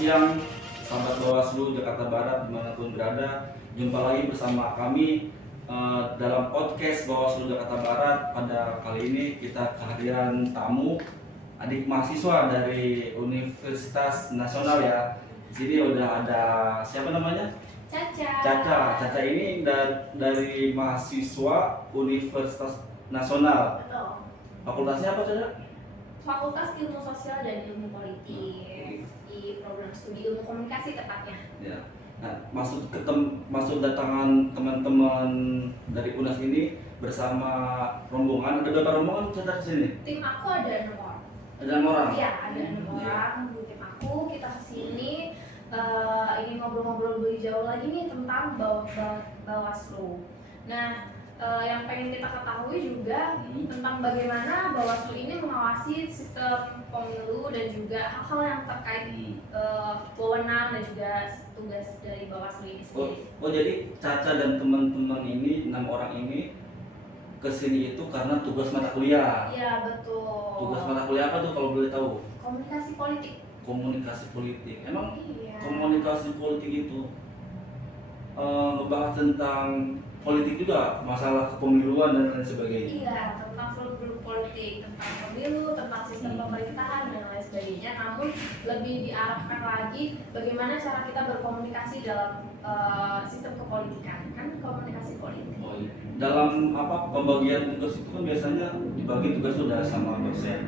siang, sahabat Bawaslu Jakarta Barat dimanapun berada. Jumpa lagi bersama kami dalam podcast Bawaslu Jakarta Barat. Pada kali ini kita kehadiran tamu adik mahasiswa dari Universitas Nasional ya. Di sini udah ada siapa namanya? Caca ini dari mahasiswa Universitas Nasional. Betul. Fakultasnya apa, Caca? Fakultas Ilmu Sosial dan Ilmu Politik di program studi Ilmu Komunikasi tepatnya. Ya. Nah, maksud datangan teman-teman dari UNAS ini bersama rombongan, ada berapa rombongan Caca di sini? Tim aku ada 6 orang. Ada 6 orang? Iya, ada 6 orang di tim aku. Kita kesini ingin ngobrol-ngobrol lebih jauh lagi nih tentang Bawaslu. Nah, yang pengen kita ketahui juga tentang bagaimana Bawaslu ini mengawasi sistem pemilu dan juga hal-hal yang terkait wewenang dan juga tugas dari Bawaslu ini sendiri. Oh, jadi Caca dan teman-teman ini 6 orang ini kesini itu karena tugas mata kuliah. Iya, betul. Tugas mata kuliah apa tuh kalau boleh tahu? Komunikasi politik. Komunikasi politik. Emang Iya. komunikasi politik itu ngebahas tentang politik juga, masalah kepemiluan dan lain sebagainya. Iya, tentang seluruh politik, tentang pemilu, tentang sistem pemerintahan dan lain sebagainya. Namun lebih diarahkan lagi bagaimana cara kita berkomunikasi dalam sistem kepolitikan, kan komunikasi politik. Oh, iya. Dalam pembagian tugas itu kan biasanya dibagi tugas sudah sama dosen.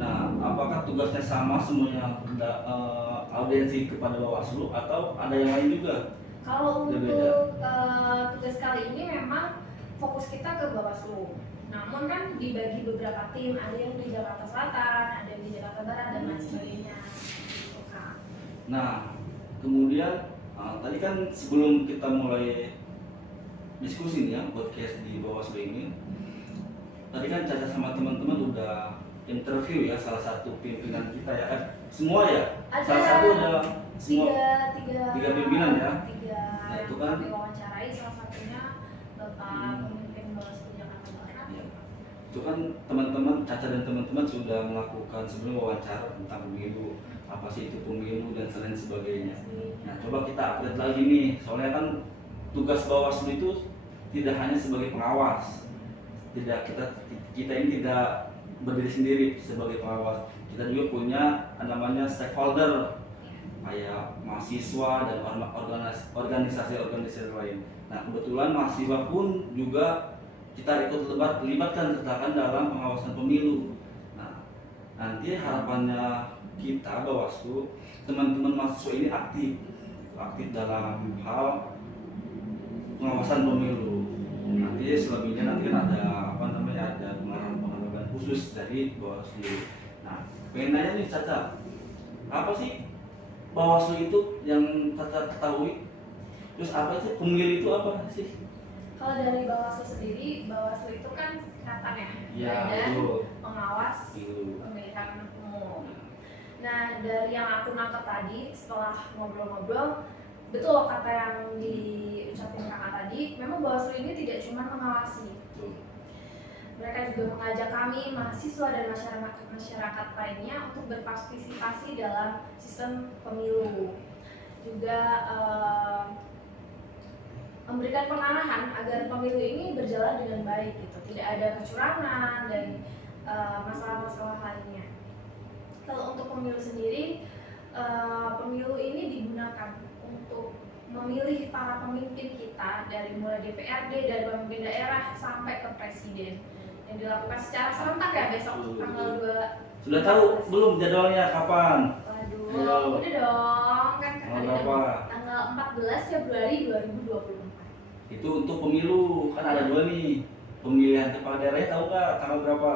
Nah, apakah tugasnya sama semuanya audiensi kepada Bawaslu atau ada yang lain juga? Kalau untuk tugas kali ini memang fokus kita ke Bawaslu. Namun kan dibagi beberapa tim, ada yang di Jakarta Selatan, ada yang di Jakarta Barat dan lain sebagainya. Gitu, Kak. Nah, kemudian tadi kan sebelum kita mulai diskusi nih ya podcast di Bawaslu ini, tadi kan Caca sama teman-teman udah interview ya salah satu pimpinan kita ya, semua ya. Ada salah satu ada semua tiga pimpinan ya. Nah, itu yang kan kami wawancarai salah satunya Bapak Pemimpin Bawaslu Jakarta Barat. ya, itu kan teman-teman Caca dan teman-teman sudah melakukan sebelum wawancara tentang pemilu, apa sih itu pemilu dan lain sebagainya. Nah, coba kita update lagi nih, soalnya kan tugas Bawaslu itu tidak hanya sebagai pengawas. Kita ini tidak berdiri sendiri sebagai pengawas. Kita juga punya namanya stakeholder kayak mahasiswa dan organisasi-organisasi lain. Nah, kebetulan mahasiswa pun juga kita ikut libatkan sertakan dalam pengawasan pemilu. Nah, nanti harapannya kita Bawaslu, teman-teman mahasiswa ini aktif dalam hal pengawasan pemilu. Nanti selebihnya nanti kan ada ada pengarahan khusus dari Bawaslu. Nah, pengen nanya nih Caca, apa sih Bawaslu itu yang Caca ketahui? Terus apa sih pemilu itu apa sih? Kalau dari Bawaslu sendiri, Bawaslu itu kan singkatan ya, Ya, Badan betul. Pengawas Pemilu. Pemilihan Umum. Nah, dari yang aku nangkep tadi setelah ngobrol-ngobrol, betul kata yang diucapin kakak tadi, memang Bawaslu ini tidak cuma mengawasi. Mereka juga mengajak kami, mahasiswa dan masyarakat lainnya untuk berpartisipasi dalam sistem pemilu. Juga memberikan pengarahan agar pemilu ini berjalan dengan baik gitu, tidak ada kecurangan dan masalah-masalah lainnya. Kalau untuk pemilu sendiri, pemilu ini digunakan untuk memilih para pemimpin kita dari mulai DPRD, dari pemimpin daerah sampai ke presiden, yang dilakukan secara serentak ya besok tanggal 2. Sudah tahu belum jadwalnya kapan? Waduh, udah dong kan Berapa? tanggal 14 Februari 2024. Itu untuk pemilu, kan ada 2 nih. Pemilihan kepala daerahnya tahu nggak tanggal berapa?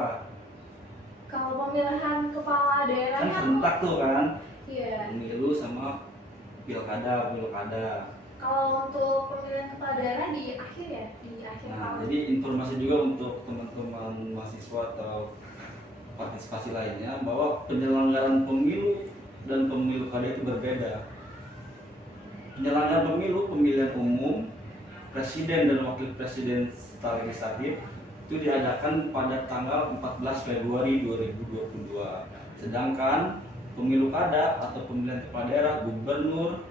Kalau pemilihan kepala Kan daerahnya serentak tuh kan? iya. Pemilu sama pilkada. Kalau untuk pemilihan kepala daerah di akhir ya, di akhir Nah, tahun. jadi informasi juga untuk teman-teman mahasiswa atau partisipasi lainnya bahwa penyelenggaraan pemilu dan pemilu kada itu berbeda. Penyelenggaraan pemilu, pemilihan umum, presiden dan wakil presiden secara legislatif itu diadakan pada tanggal 14 Februari 2022. Sedangkan pemilu kada atau pemilihan kepala daerah, gubernur,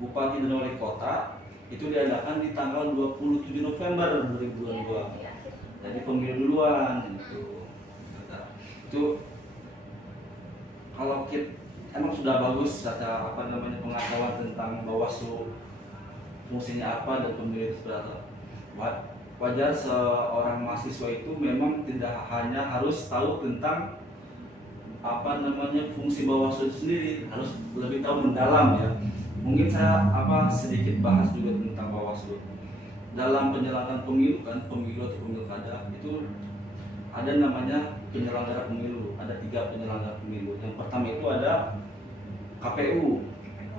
bupati dan wali kota itu diadakan di tanggal 27 November 2022. Iya. Jadi pemilu duluan gitu. Itu kalau kita emang sudah bagus ada pengetahuan tentang Bawaslu fungsinya apa dan pemilu itu seperti apa. Wajar seorang mahasiswa itu memang tidak hanya harus tahu tentang fungsi Bawaslu itu sendiri, harus lebih tahu mendalam ya. Mungkin saya sedikit bahas juga tentang Bawaslu. Dalam penyelenggaraan pemilu atau pemilu kada itu ada namanya penyelenggara pemilu, ada 3 penyelenggara pemilu. Yang pertama itu ada KPU.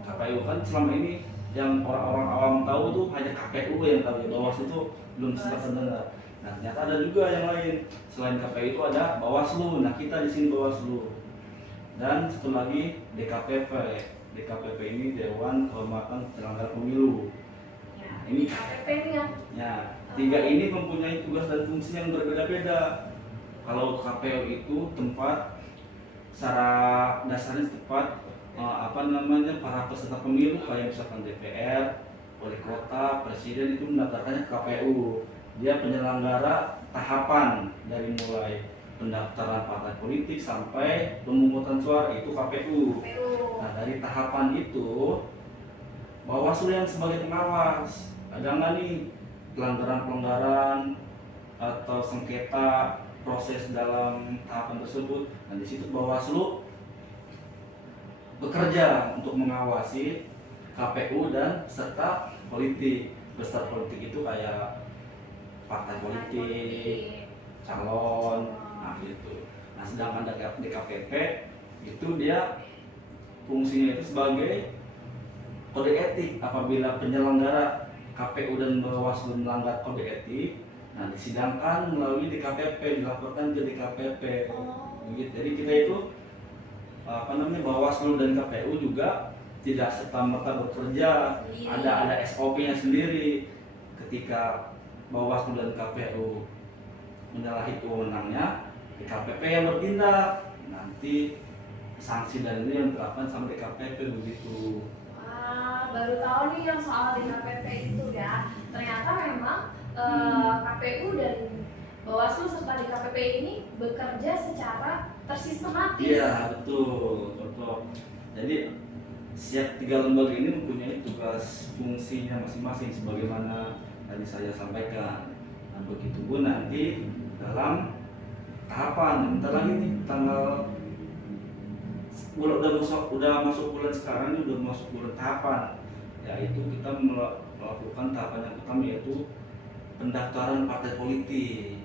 KPU kan selama ini yang orang-orang awam tahu tuh hanya KPU yang tahu, ya Bawaslu itu belum sempat terdengar. Nah, ternyata ada juga yang lain selain KPU itu ada Bawaslu. Nah, kita di sini Bawaslu. Dan satu lagi DKPP. DKPP ini Dewan Kehormatan Penyelenggara Pemilu. Ya, Ini KPP ini yang ya, 3 ini mempunyai tugas dan fungsi yang berbeda-beda. Kalau KPU itu tempat secara dasarnya tempat para peserta pemilu kayak misalkan DPR, wali kota, presiden itu mendaftarkannya ke KPU. Dia penyelenggara tahapan dari mulai pendaftaran partai politik sampai pemungutan suara itu KPU. Nah, dari tahapan itu Bawaslu yang sebagai pengawas. Ada nggak nih pelanggaran atau sengketa proses dalam tahapan tersebut? Nah, di situ Bawaslu bekerja untuk mengawasi KPU dan peserta politik. Peserta politik itu kayak partai politik, calon, nah gitu. Nah, sedangkan DKPP itu dia fungsinya itu sebagai kode etik. Apabila penyelenggara KPU dan Bawaslu melanggar kode etik, nah disidangkan melalui DKPP, dilaporkan ke DKPP. Gitu. Jadi kita itu Bawaslu dan KPU juga tidak serta-merta bekerja, ada SOP-nya sendiri. Ketika Bawaslu dan KPU menyalahi wewenangnya, DKPP yang bertindak. Nanti sanksi dan ini yang diterapkan sama DKPP begitu. Baru tahu nih yang soal DKPP itu ya. Ternyata memang KPU dan Bawaslu serta DKPP ini bekerja secara tersistematis. Iya, betul. Jadi setiap 3 lembaga ini mempunyai tugas fungsinya masing-masing sebagaimana tadi saya sampaikan. Nah, begitu pun nanti dalam tahapan bentar lagi nih tanggal udah masuk bulan sekarang ini, udah masuk bulan tahapan, yaitu kita melakukan tahapan yang pertama yaitu pendaftaran partai politik.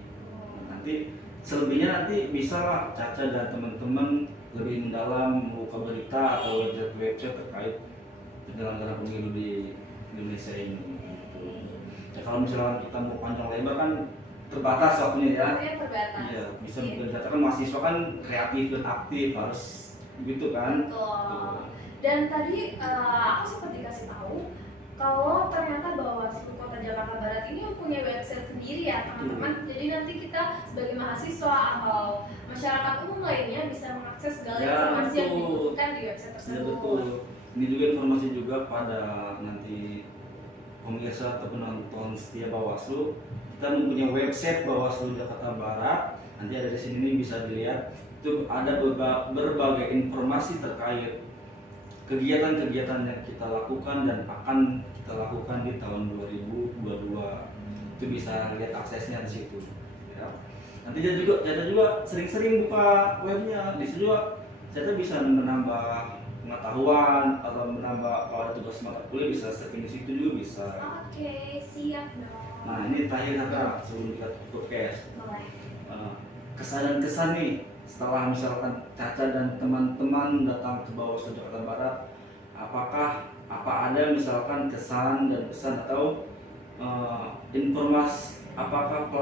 Nanti selebihnya nanti bisa lah Caca dan teman-teman lebih mendalam membuka berita atau website terkait penyelenggaraan pemilu di Indonesia ini. Gitu. Ya, kalau misalnya kita mau panjang lebar kan terbatas waktunya ya. Terbatas. Iya, bisa bekerja kan mahasiswa kan kreatif dan aktif harus gitu kan. Betul. Dan tadi aku sempat dikasih tahu kalau ternyata Bawaslu Kota Jakarta Barat ini mempunyai website sendiri ya teman-teman. Jadi nanti kita sebagai mahasiswa atau masyarakat umum lainnya bisa mengakses segala informasi yang dibutuhkan di website tersebut. Ya, betul. Ini juga informasi juga pada nanti pemirsa atau penonton setia Bawaslu. Kita mempunyai website Bawaslu Jakarta Barat. Nanti ada di sini nih bisa dilihat. Itu ada berbagai informasi terkait kegiatan-kegiatan yang kita lakukan dan akan kita lakukan di tahun 2022. Itu bisa lihat aksesnya di situ. Ya. Nanti Caca juga sering-sering buka webnya. Di situ juga Caca bisa menambah pengetahuan atau menambah kalau ada tugas mata kuliah bisa searching di situ juga bisa. Oke, siap dong. Nah, ini terakhir Caca sebelum kita tutup podcast. Boleh. Kesan dan kesan nih setelah misalkan Caca dan teman-teman datang ke Bawaslu Jakarta Barat, apa ada misalkan kesan dan pesan atau informasi apakah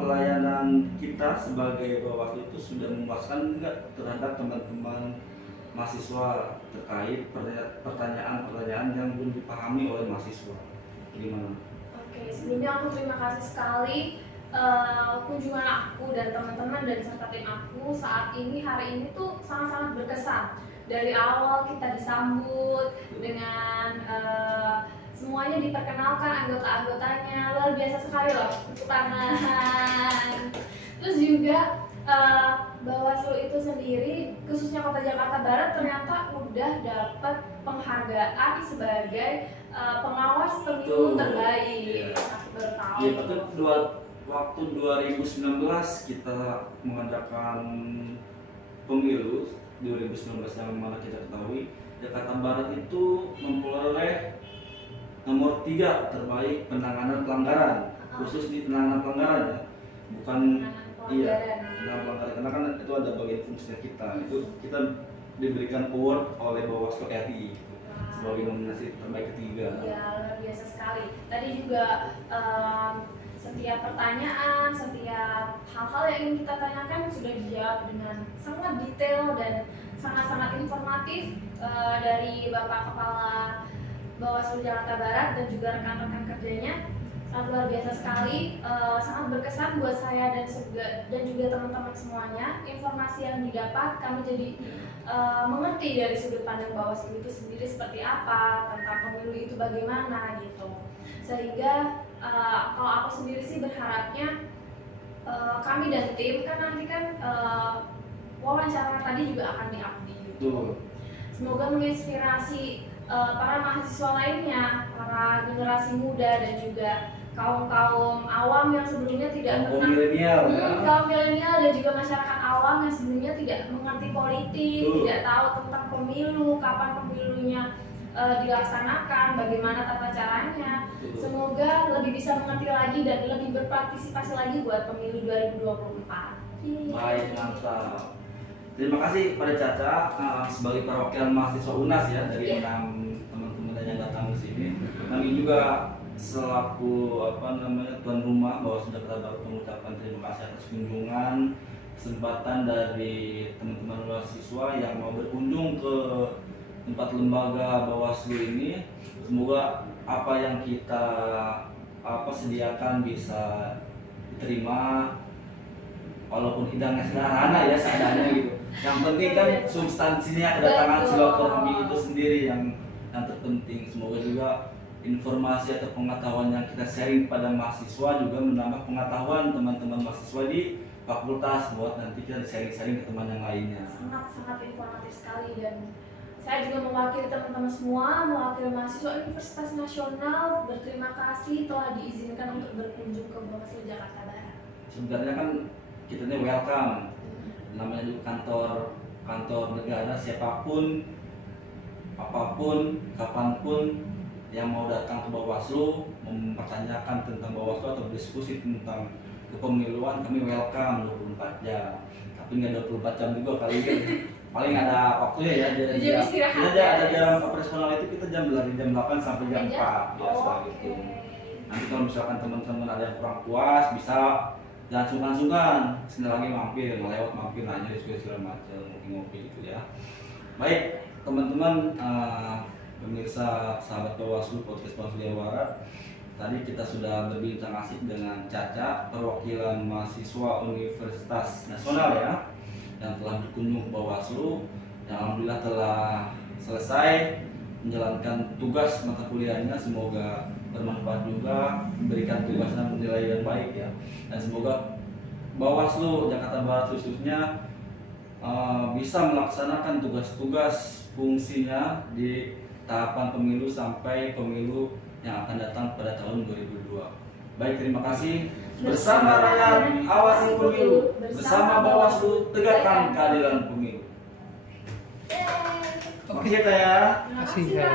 pelayanan kita sebagai Bawaslu itu sudah memuaskan enggak terhadap teman-teman mahasiswa terkait pertanyaan-pertanyaan yang belum dipahami oleh mahasiswa? Gimana? Oke, sebelumnya aku terima kasih sekali kunjungan aku dan teman-teman dan serta tim aku saat ini hari ini tuh sangat-sangat berkesan. Dari awal kita disambut dengan semuanya diperkenalkan, anggota-anggotanya luar biasa sekali loh, tepuk tangan. Terus juga Bawaslu itu sendiri khususnya Kota Jakarta Barat ternyata udah dapat penghargaan sebagai pengawas pemilu terbaik. Aku baru tahu. Iya, betul. Waktu 2019 kita mengadakan pemilu 2019 yang mana kita ketahui Jakarta Barat itu memperoleh nomor 3 terbaik penanganan pelanggaran, khusus di penanganan pelanggaran ya, bukan penanganan pelanggaran karena kan itu ada bagian fungsinya kita, itu kita diberikan award oleh Bawaslu RI sebagai nominasi terbaik ketiga. Iya, luar biasa sekali. Tadi juga setiap pertanyaan, setiap hal-hal yang ingin kita tanyakan sudah dijawab dengan sangat detail dan sangat-sangat informatif dari Bapak Kepala Bawaslu Jakarta Barat dan juga rekan-rekan kerjanya. Sangat luar biasa sekali, sangat berkesan buat saya dan juga teman-teman semuanya. Informasi yang didapat kami jadi mengerti dari sudut pandang Bawaslu itu sendiri seperti apa, tentang pemilu itu bagaimana gitu. Sehingga kalau aku sendiri sih berharapnya kami dan tim kan nanti kan wawancara tadi juga akan di-update. Semoga menginspirasi para mahasiswa lainnya, para generasi muda dan juga kaum awam yang sebelumnya tidak kaum milenial kaum milenial dan juga masyarakat awam yang sebelumnya tidak mengerti politik, tidak tahu tentang pemilu, kapan pemilunya dilaksanakan, bagaimana tata caranya. Semoga lebih bisa mengerti lagi dan lebih berpartisipasi lagi buat pemilu 2024. Baik, mantap. Terima kasih pada Caca sebagai perwakilan mahasiswa UNAS ya dari 6 teman-teman yang datang ke sini. Kami juga selaku tuan rumah Bawaslu Jakarta Barat mengucapkan terima kasih atas kunjungan kesempatan dari teman-teman mahasiswa yang mau berkunjung ke tempat lembaga Bawaslu ini. Semoga apa yang kita sediakan bisa diterima walaupun hidangnya sederhana ya seadanya gitu. Yang penting kan substansinya kedatangan silaturahmi itu sendiri yang terpenting. Semoga juga informasi atau pengetahuan yang kita sharing pada mahasiswa juga menambah pengetahuan teman-teman mahasiswa di fakultas buat nanti kita sharing-sharing ke teman yang lainnya. Sangat informatif sekali dan saya juga mewakili teman-teman semua, mewakili mahasiswa Universitas Nasional, berterima kasih telah diizinkan untuk berkunjung ke Bawaslu Jakarta Barat. Sebenarnya kan kita ini welcome, namanya juga kantor negara, siapapun, apapun, kapanpun yang mau datang ke Bawaslu mempertanyakan tentang Bawaslu atau berdiskusi tentang kepemiluan, kami welcome 24 jam. Tapi nggak 24 jam juga kali ini. Paling ada waktunya ya, ada jam operasional itu kita dari jam 8 sampai jam 4 biasa gitu. Nanti kalau misalkan teman-teman ada yang kurang puas bisa jangan sungkan-sungkan, sebentar lagi mampir nanya diskusi segala macam, ngopi-ngopi gitu ya. Baik teman-teman, pemirsa sahabat Bawaslu podcast Bawaslu Jawa Barat, tadi kita sudah berbincang asik dengan Caca, perwakilan mahasiswa Universitas Nasional ya, yang telah berkunjung ke Bawaslu, yang alhamdulillah telah selesai menjalankan tugas mata kuliahnya. Semoga bermanfaat juga, memberikan tugas dan nilai yang baik ya, dan semoga Bawaslu Jakarta Barat khususnya bisa melaksanakan tugas-tugas fungsinya di tahapan pemilu sampai pemilu yang akan datang pada tahun 2022. Baik, terima kasih. Bersama rakyat awasi pemilu, bersama Bawaslu tegakkan keadilan pemilu. Oke, kita ya. Terima kasih ya.